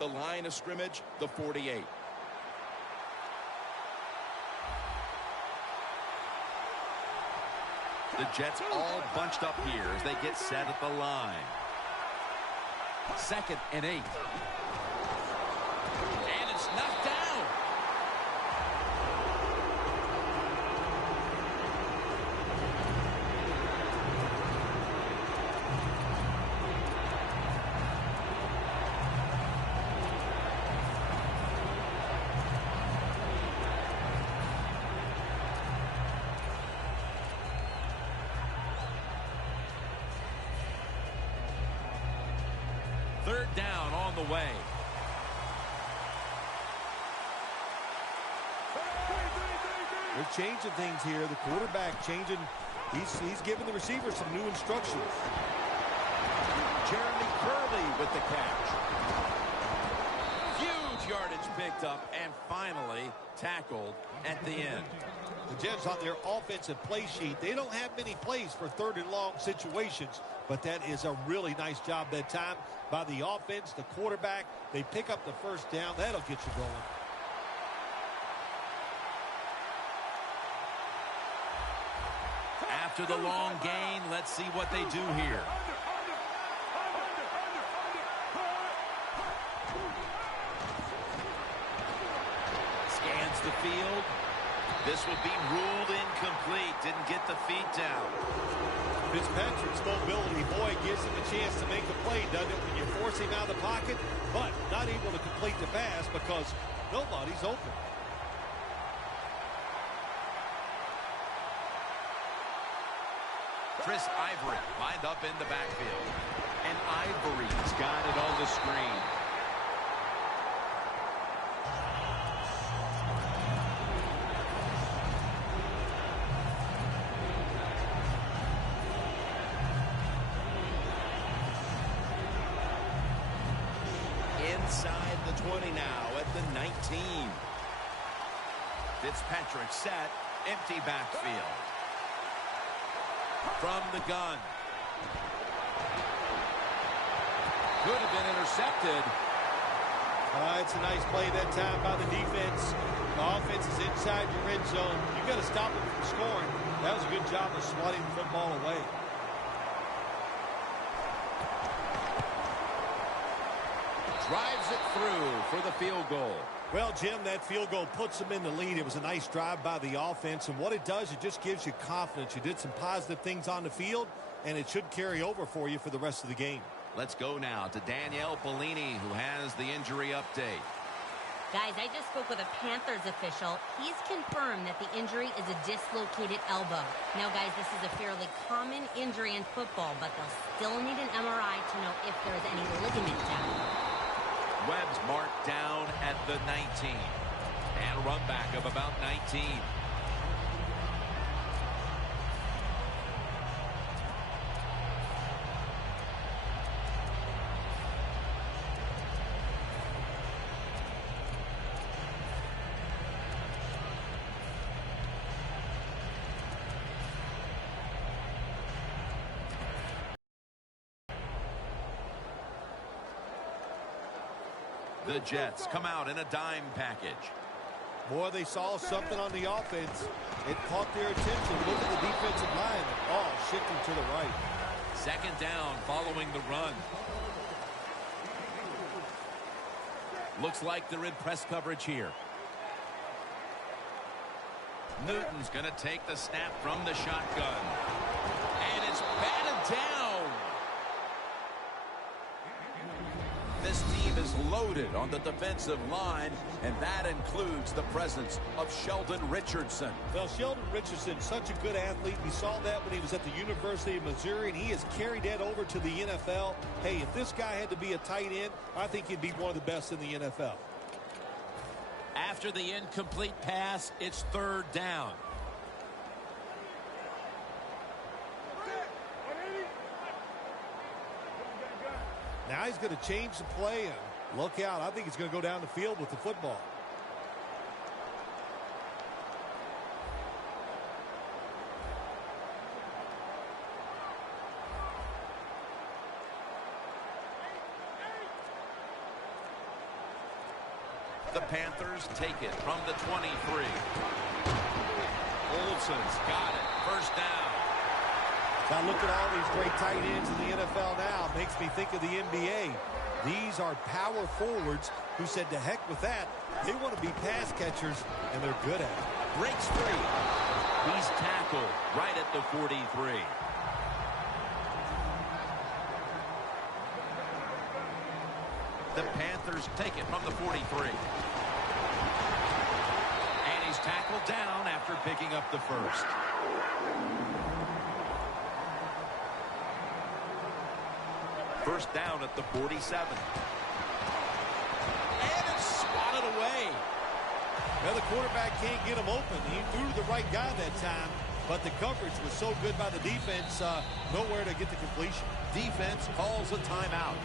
the line of scrimmage, the 48. The Jets all bunched up here as they get set at the line. 2nd and 8. And it's knocked down. Third down on the way. They're changing things here. The quarterback changing. He's giving the receiver some new instructions. Jeremy Curley with the catch. Huge yardage picked up and finally tackled at the end. The Jets on their offensive play sheet, they don't have many plays for 3rd and long situations, but that is a really nice job that time by the offense, the quarterback. They pick up the first down. That'll get you going. After the long gain, let's see what they do here. Scans the field. This will be ruled incomplete. Didn't get the feet down. Fitzpatrick's mobility, boy, gives him a chance to make a play, doesn't it, when you force him out of the pocket, but not able to complete the pass because nobody's open. Chris Ivory lined up in the backfield. And Ivory's got it on the screen. Inside the 20 now at the 19. Fitzpatrick set, empty backfield. From the gun. Could have been intercepted. It's a nice play that time by the defense. The offense is inside your end zone. You've got to stop them from scoring. That was a good job of swatting the football away. Drives it through for the field goal. Well, Jim, that field goal puts them in the lead. It was a nice drive by the offense, and what it does, it just gives you confidence. You did some positive things on the field, and it should carry over for you for the rest of the game. Let's go now to Danielle Bellini, who has the injury update. Guys, I just spoke with a Panthers official. He's confirmed that the injury is a dislocated elbow. Now, guys, this is a fairly common injury in football, but they'll still need an MRI to know if there's any ligament damage. Webb's marked down at the 19. And a run back of about 19. The Jets come out in a dime package. Boy, they saw something on the offense. It caught their attention. Look at the defensive line. Oh, shifting to the right. 2nd down following the run. Looks like they're in press coverage here. Newton's going to take the snap from the shotgun. And it's batted down. This team is loaded on the defensive line, and that includes the presence of Sheldon Richardson. Well, Sheldon Richardson, such a good athlete. We saw that when he was at the University of Missouri, and he has carried that over to the NFL. Hey, if this guy had to be a tight end, I think he'd be one of the best in the NFL. After the incomplete pass, it's 3rd down. Now he's going to change the play and look out. I think he's going to go down the field with the football. The Panthers take it from the 23. Olsen's got it. First down. Now look at all these great tight ends in the NFL now. Makes me think of the NBA. These are power forwards who said to heck with that. They want to be pass catchers, and they're good at it. Breaks free. He's tackled right at the 43. The Panthers take it from the 43. And he's tackled down after picking up the first. First down at the 47. And it's swatted away. Well, the quarterback can't get him open. He threw to the right guy that time, but the coverage was so good by the defense, nowhere to get the completion. Defense calls a timeout.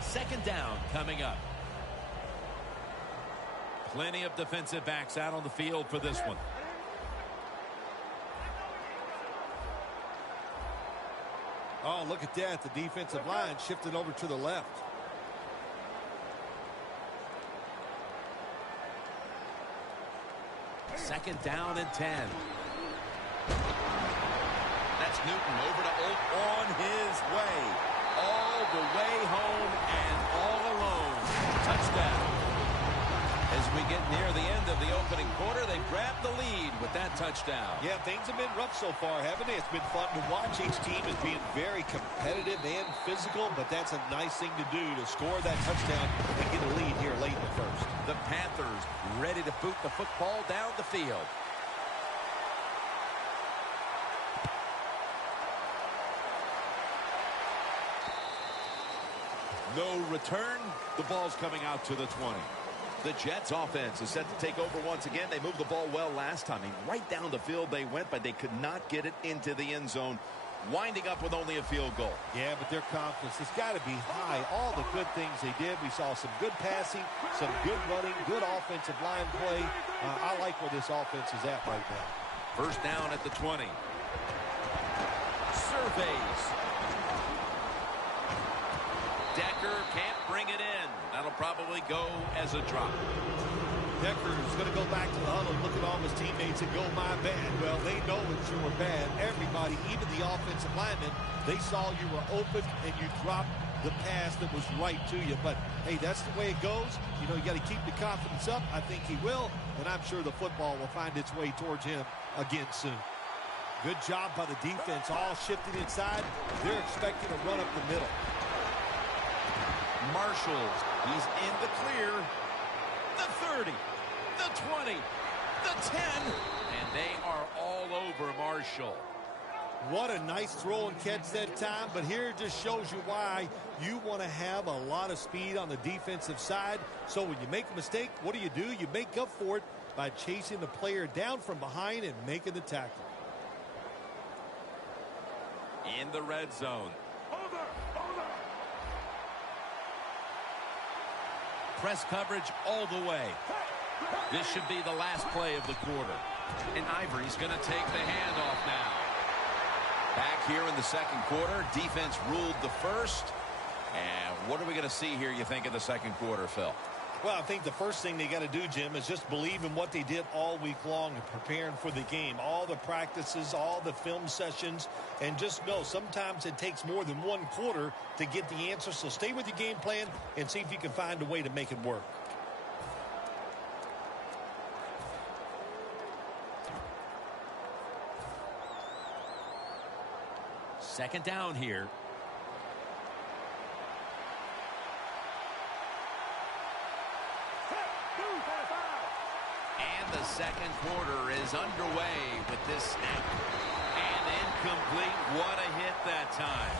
Second down coming up. Plenty of defensive backs out on the field for this one. Oh, look at that. The defensive line shifted over to the left. Second down and 10. That's Newton over to Oak on his way. All the way home and all alone. Touchdown. As we get near the end of the opening quarter, they grab the lead with that touchdown. Yeah, things have been rough so far, haven't they? It's been fun to watch. Each team is being very competitive and physical, but that's a nice thing to do, to score that touchdown and get a lead here late in the first. The Panthers ready to boot the football down the field. No return. The ball's coming out to the 20. The Jets offense is set to take over once again. They moved the ball well last time. Right down the field they went, but they could not get it into the end zone, winding up with only a field goal. Yeah, but their confidence has got to be high. All the good things they did. We saw some good passing, some good running, good offensive line play. I like where this offense is at right now. First down at the 20. Surveys. Decker can't bring it in. That'll probably go as a drop. Decker's going to go back to the huddle and look at all his teammates and go, my bad. Well, they know it's your bad. Everybody, even the offensive linemen, they saw you were open and you dropped the pass that was right to you. But, hey, that's the way it goes. You know, you got to keep the confidence up. I think he will, and I'm sure the football will find its way towards him again soon. Good job by the defense, all shifted inside. They're expecting to run up the middle. Marshall, he's in the clear. The 30, the 20, the 10, and they are all over Marshall. What a nice throw and catch that time, but here it just shows you why you want to have a lot of speed on the defensive side. So when you make a mistake, what do? You make up for it by chasing the player down from behind and making the tackle. In the red zone. Press coverage all the way. This should be the last play of the quarter. And Ivory's going to take the handoff now. Back here in the second quarter, defense ruled the first. And what are we going to see here, you think, in the second quarter, Phil? Well, I think the first thing they got to do, Jim, is just believe in what they did all week long and preparing for the game. All the practices, all the film sessions, and just know sometimes it takes more than one quarter to get the answer. So stay with your game plan and see if you can find a way to make it work. Second down here. And the second quarter is underway with this snap. And incomplete. What a hit that time.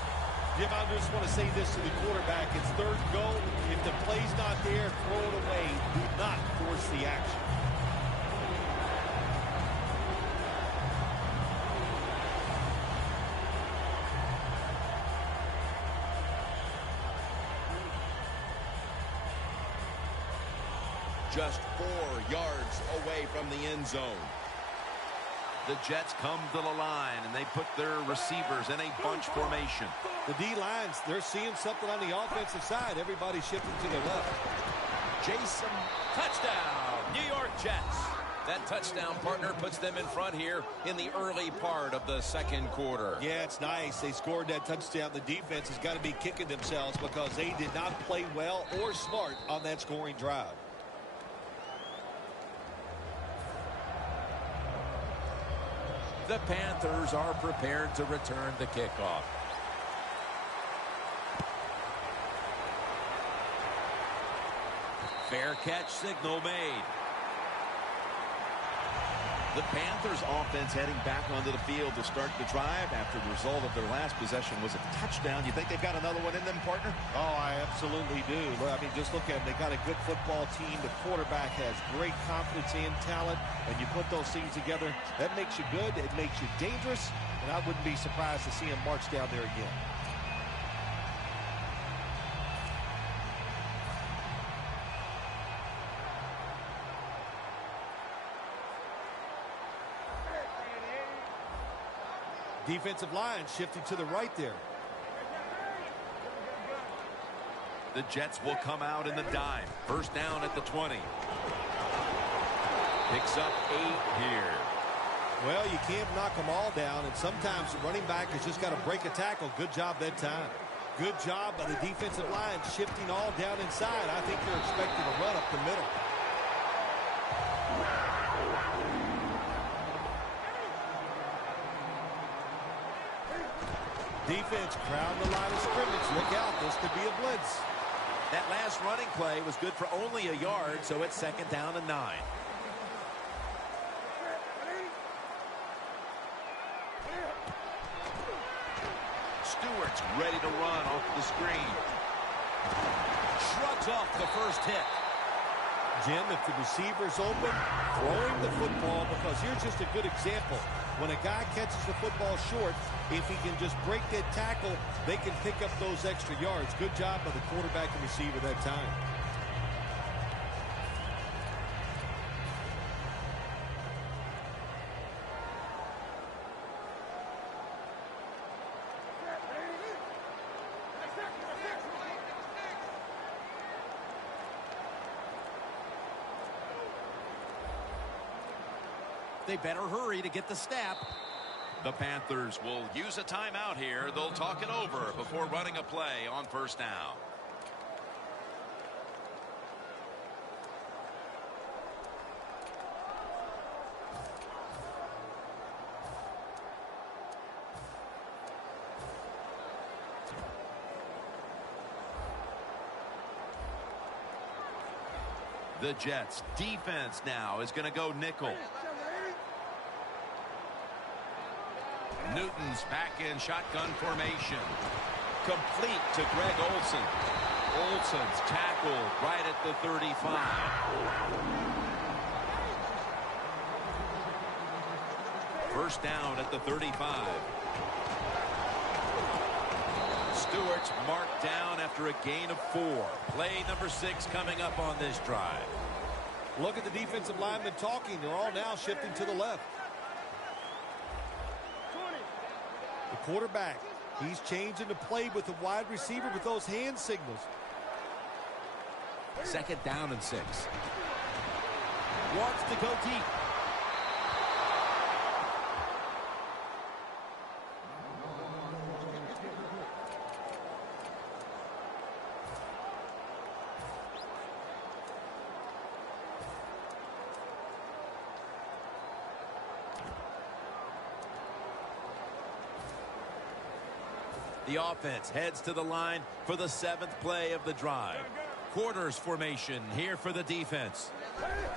Jim, I just want to say this to the quarterback. It's third and goal. If the play's not there, throw it away. Do not force the action. just 4 yards away from the end zone. The Jets come to the line, and they put their receivers in a bunch formation. The D-lines, they're seeing something on the offensive side. Everybody's shifting to the left. Jason, touchdown, New York Jets. That touchdown partner puts them in front here in the early part of the second quarter. Yeah, it's nice. They scored that touchdown. The defense has got to be kicking themselves because they did not play well or smart on that scoring drive. The Panthers are prepared to return the kickoff. Fair catch signal made. The Panthers offense heading back onto the field to start the drive after the result of their last possession was a touchdown. You think they've got another one in them, partner? Oh, I absolutely do. I mean, just look at them. They got a good football team. The quarterback has great confidence and talent. And you put those things together, that makes you good. It makes you dangerous. And I wouldn't be surprised to see him march down there again. Defensive line shifting to the right there. The Jets will come out in the dime. First down at the 20. Picks up 8 here. Well, you can't knock them all down, and sometimes the running back has just got to break a tackle. Good job that time. Good job by the defensive line shifting all down inside. I think they're expecting a run up the middle. Defense crowd the line of scrimmage. Look out, this could be a blitz. That last running play was good for only a yard, so it's second down and 9. Stewart's ready to run off the screen. Shrugs off the first hit. Jim, if the receiver's open, throw him the football, because here's just a good example. When a guy catches the football short, if he can just break that tackle, they can pick up those extra yards. Good job by the quarterback and receiver that time. They better hurry to get the snap. The Panthers will use a timeout here. They'll talk it over before running a play on first down. The Jets defense now is going to go nickel. Newton's back in shotgun formation. Complete to Greg Olsen. Olsen's tackled right at the 35. First down at the 35. Stewart's marked down after a gain of 4. Play number 6 coming up on this drive. Look at the defensive linemen talking. They're all now shifting to the left. The quarterback, he's changing the play with the wide receiver with those hand signals. Second down and 6. Wants to go deep. The offense heads to the line for the 7th play of the drive. Quarters formation here for the defense.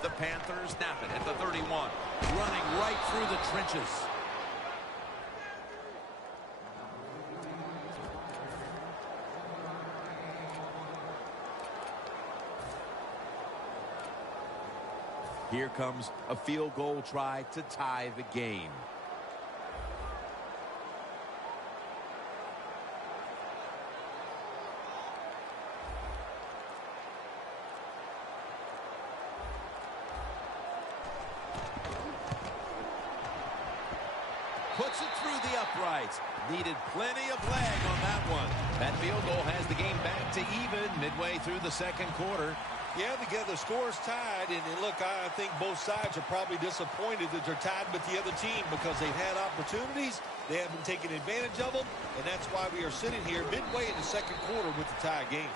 The Panthers snap it at the 31, running right through the trenches. Here comes a field goal try to tie the game. the uprights. Needed plenty of leg on that one. That field goal has the game back to even midway through the second quarter. Yeah, the score's tied, and look, I think both sides are probably disappointed that they're tied with the other team because they've had opportunities, they haven't taken advantage of them, and that's why we are sitting here midway in the second quarter with the tie game.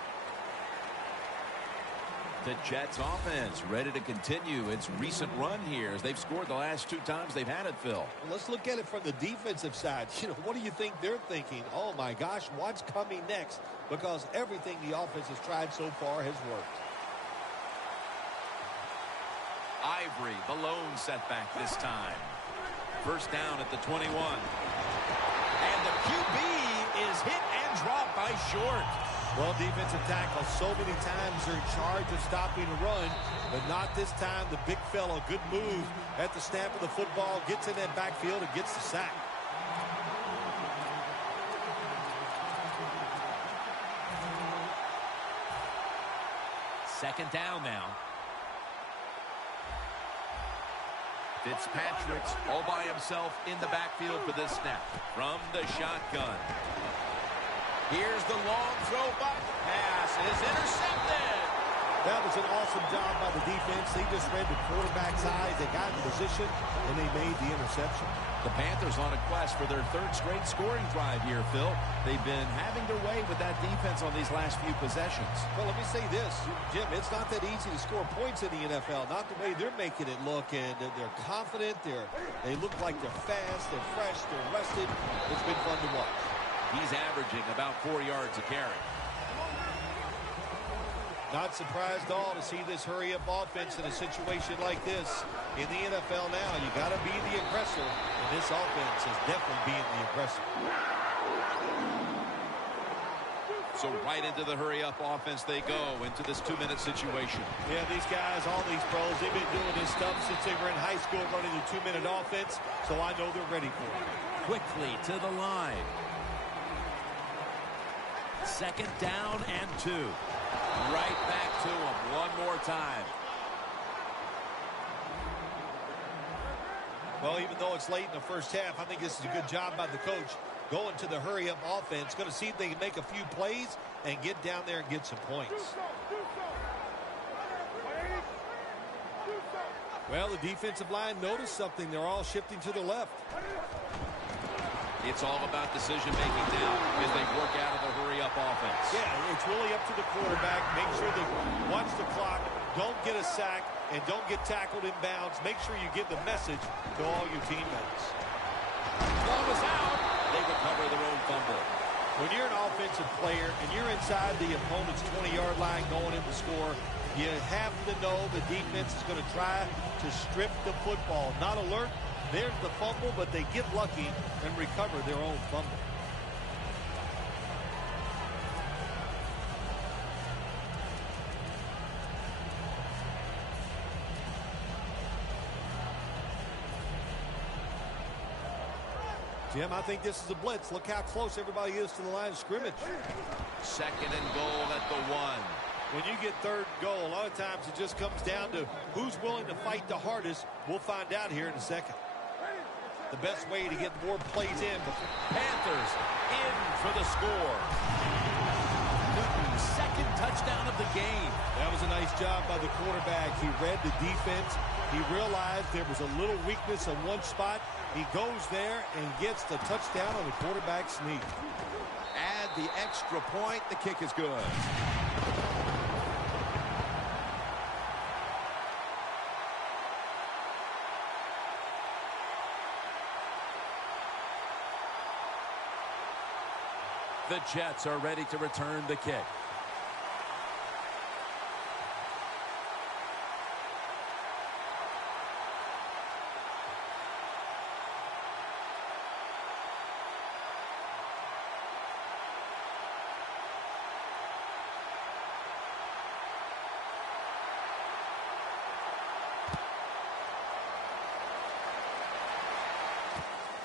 The Jets offense ready to continue its recent run here as they've scored the last 2 times they've had it, Phil. Well, let's look at it from the defensive side. What do you think they're thinking? Oh, my gosh, what's coming next? Because everything the offense has tried so far has worked. Ivory, the lone setback this time. First down at the 21. And the QB is hit and dropped by Short. Well, defensive tackle, so many times they're in charge of stopping a run, but not this time. The big fellow, good move at the snap of the football, gets in that backfield and gets the sack. Second down now. Fitzpatrick's all by himself in the backfield for this snap from the shotgun. Here's the long throw, but pass is intercepted. That was an awesome job by the defense. They just read the quarterback's eyes. They got in position, and they made the interception. The Panthers on a quest for their 3rd straight scoring drive here, Phil. They've been having their way with that defense on these last few possessions. Well, let me say this, Jim. It's not that easy to score points in the NFL. Not the way they're making it look, and they're confident. They look like they're fast, they're fresh, they're rested. It's been fun to watch. He's averaging about 4 yards a carry. Not surprised at all to see this hurry-up offense in a situation like this. In the NFL now, you got to be the aggressor, and this offense is definitely being the aggressor. So right into the hurry-up offense they go, into this 2-minute situation. Yeah, these guys, all these pros, they've been doing this stuff since they were in high school running the 2-minute offense, so I know they're ready for it. Quickly to the line. Second down and 2. Right back to him one more time. Well, even though it's late in the first half, I think this is a good job by the coach going to the hurry-up offense. Going to see if they can make a few plays and get down there and get some points. Well, the defensive line noticed something. They're all shifting to the left. It's all about decision-making now as they work out of the hurry-up offense. Yeah, it's really up to the quarterback. Make sure to watch the clock. Don't get a sack and don't get tackled in bounds. Make sure you give the message to all your teammates. Ball is out. They recover their own fumble. When you're an offensive player and you're inside the opponent's 20-yard line going in to score, you have to know the defense is going to try to strip the football. Not alert. There's the fumble, but they get lucky and recover their own fumble. Jim, I think this is a blitz. Look how close everybody is to the line of scrimmage. Second and goal at the 1. When you get third goal, a lot of times it just comes down to who's willing to fight the hardest. We'll find out here in a second. The best way to get more plays in. Panthers in for the score. Newton's second touchdown of the game. That was a nice job by the quarterback. He read the defense. He realized there was a little weakness in one spot. He goes there and gets the touchdown on the quarterback's knee. Add the extra point. The kick is good. The Jets are ready to return the kick.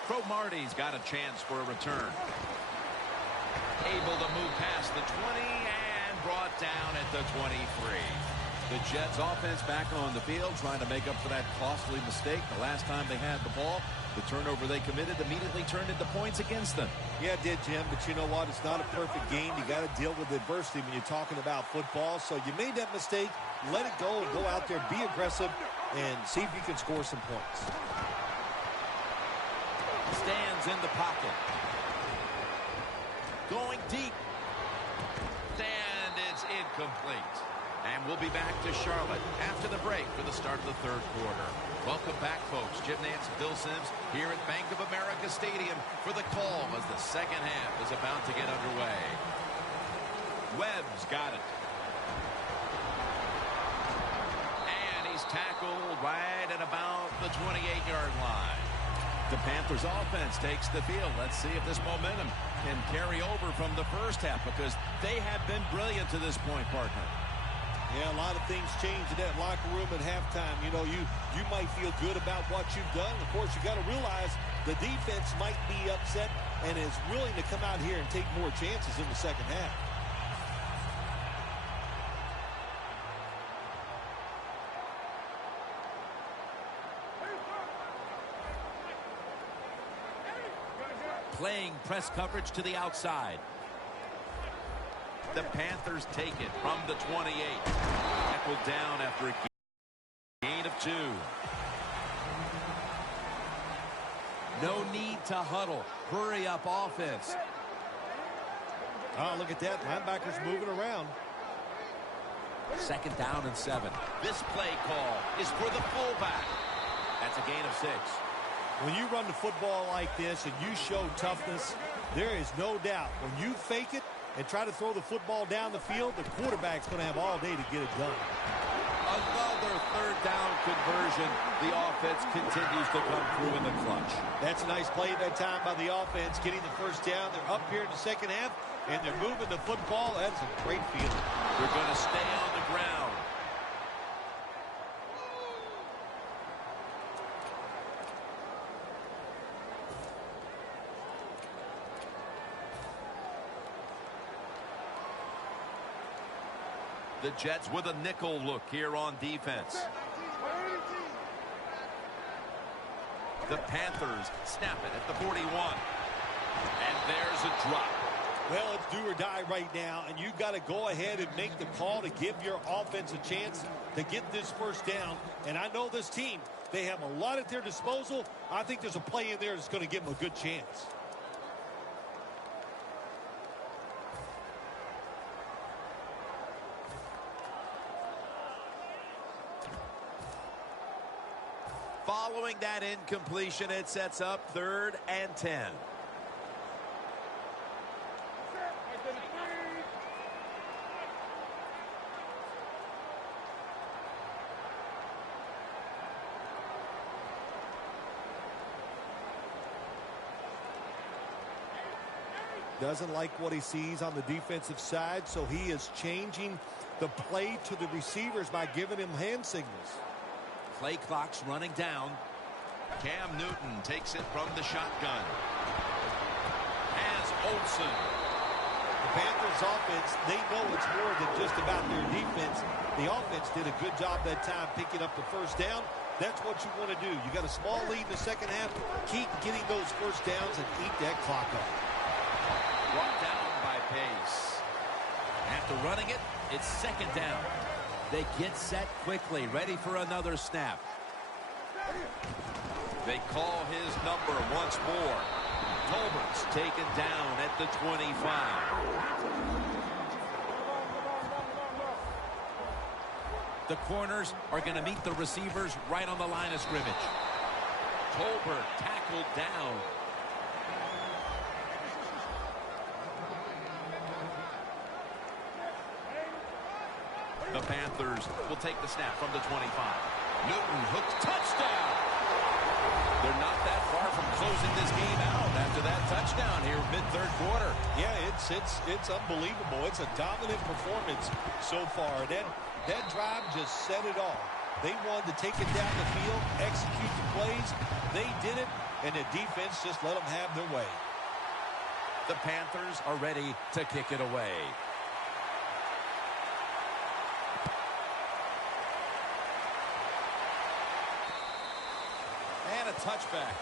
Cromartie's got a chance for a return. Able to move past the 20 and brought down at the 23. The Jets offense back on the field trying to make up for that costly mistake. The last time they had the ball, the turnover they committed immediately turned into points against them. Yeah, it did, Jim, but you know what? It's not a perfect game. You got to deal with adversity when you're talking about football. So you made that mistake. Let it go and go out there, be aggressive, and see if you can score some points. Stands in the pocket. Going deep. And it's incomplete. And we'll be back to Charlotte after the break for the start of the third quarter. Welcome back, folks. Jim Nantz and Bill Sims here at Bank of America Stadium for the call as the second half is about to get underway. Webb's got it. And he's tackled right at about the 28-yard line. The Panthers offense takes the field. Let's see if this momentum can carry over from the first half, because they have been brilliant to this point, partner. Yeah, a lot of things change in that locker room at halftime. You know, you might feel good about what you've done. Of course, you got to realize the defense might be upset and is willing to come out here and take more chances in the second half. Playing press coverage to the outside. The Panthers take it from the 28. Tackled down after a gain of 2. No need to huddle. Hurry up offense. Oh, look at that. Linebackers moving around. 2nd down and 7. This play call is for the fullback. That's a gain of 6. When you run the football like this and you show toughness, there is no doubt when you fake it and try to throw the football down the field, the quarterback's going to have all day to get it done. Another 3rd down conversion. The offense continues to come through in the clutch. That's a nice play that time by the offense, getting the 1st down. They're up here in the second half, and they're moving the football. That's a great feeling. They're going to stay on the ground. The Jets with a nickel look here on defense. The Panthers snap it at the 41. And there's a drop. Well, it's do or die right now, and you've got to go ahead and make the call to give your offense a chance to get this 1st down. And I know this team, they have a lot at their disposal. I think there's a play in there that's going to give them a good chance. Following that incompletion, it sets up 3rd and 10. Doesn't like what he sees on the defensive side, so he is changing the play to the receivers by giving him hand signals. Play clock's running down. Cam Newton takes it from the shotgun. Has Olsen. The Panthers offense, they know it's more than just about their defense. The offense did a good job that time picking up the 1st down. That's what you want to do. You got a small lead in the second half. Keep getting those 1st downs and eat that clock up. Brought down by Pace. After running it, it's 2nd down. They get set quickly, ready for another snap. They call his number once more. Tolbert's taken down at the 25. The corners are going to meet the receivers right on the line of scrimmage. Tolbert tackled down. The Panthers will take the snap from the 25. Newton hooks, touchdown. They're not that far from closing this game out after that touchdown here mid-3rd quarter. Yeah, it's unbelievable. It's a dominant performance so far. That drive just set it all. They wanted to take it down the field, execute the plays. They did it, and the defense just let them have their way. The Panthers are ready to kick it away. a touchback.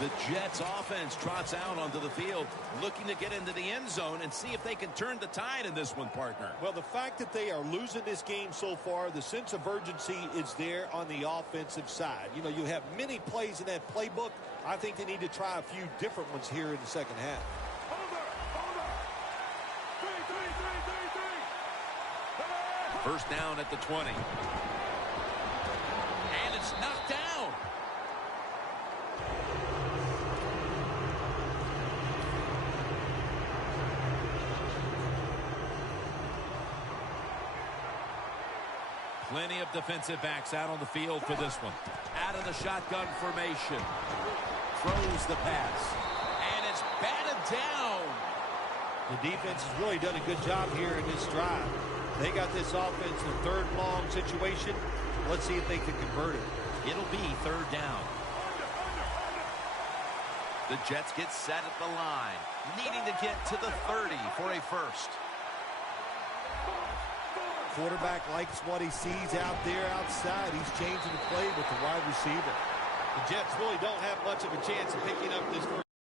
The Jets offense trots out onto the field, looking to get into the end zone and see if they can turn the tide in this one, partner. Well, the fact that they are losing this game so far, the sense of urgency is there on the offensive side. You know, you have many plays in that playbook. I think they need to try a few different ones here in the second half. First down at the 20. And it's knocked down. Plenty of defensive backs out on the field for this one. Out of the shotgun formation. Throws the pass. And it's batted down. The defense has really done a good job here in this drive. They got this offense in a third and long situation. Let's see if they can convert it. It'll be third down. The Jets get set at the line, needing to get to the 30 for a first. Quarterback likes what he sees out there outside. He's changing the play with the wide receiver. The Jets really don't have much of a chance of picking up this first.